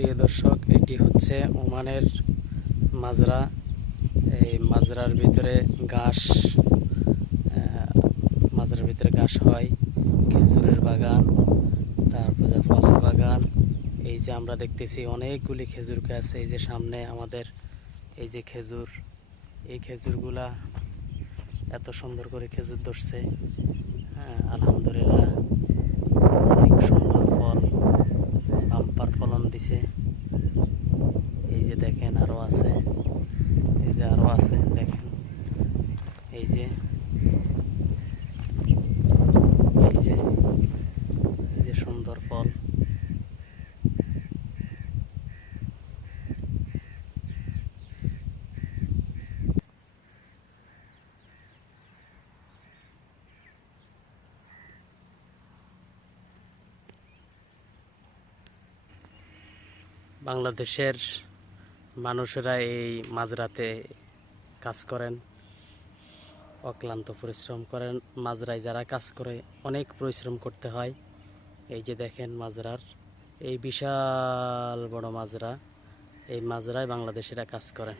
প্রিয় দর্শক, এটি হচ্ছে ওমানের মাজরা। এই মাজরার ভিতরে ঘাস হয়, খেজুরের বাগান, তারপরে ফলের বাগান। এই যে আমরা দেখতেছি অনেকগুলি খেজুর গাছ, এই যে সামনে আমাদের এই যে খেজুর, এই খেজুরগুলা এত সুন্দর করে খেজুর ধরছে। হ্যাঁ, আলহামদুলিল্লাহ, অনেক সুন্দর ফল, বাম্পার ফলন দিছে। এই যে দেখেন আরো আছে, এই যে আরো আছে, দেখেন এই যে এই যে এই যে সুন্দর ফল। বাংলাদেশের মানুষেরা এই মাজরাতে কাজ করেন, অক্লান্ত পরিশ্রম করেন। মাজরায় যারা কাজ করে অনেক পরিশ্রম করতে হয়। এই যে দেখেন মাজরার এই বিশাল বড় মাজরা, এই মাজরায় বাংলাদেশিরা কাজ করেন।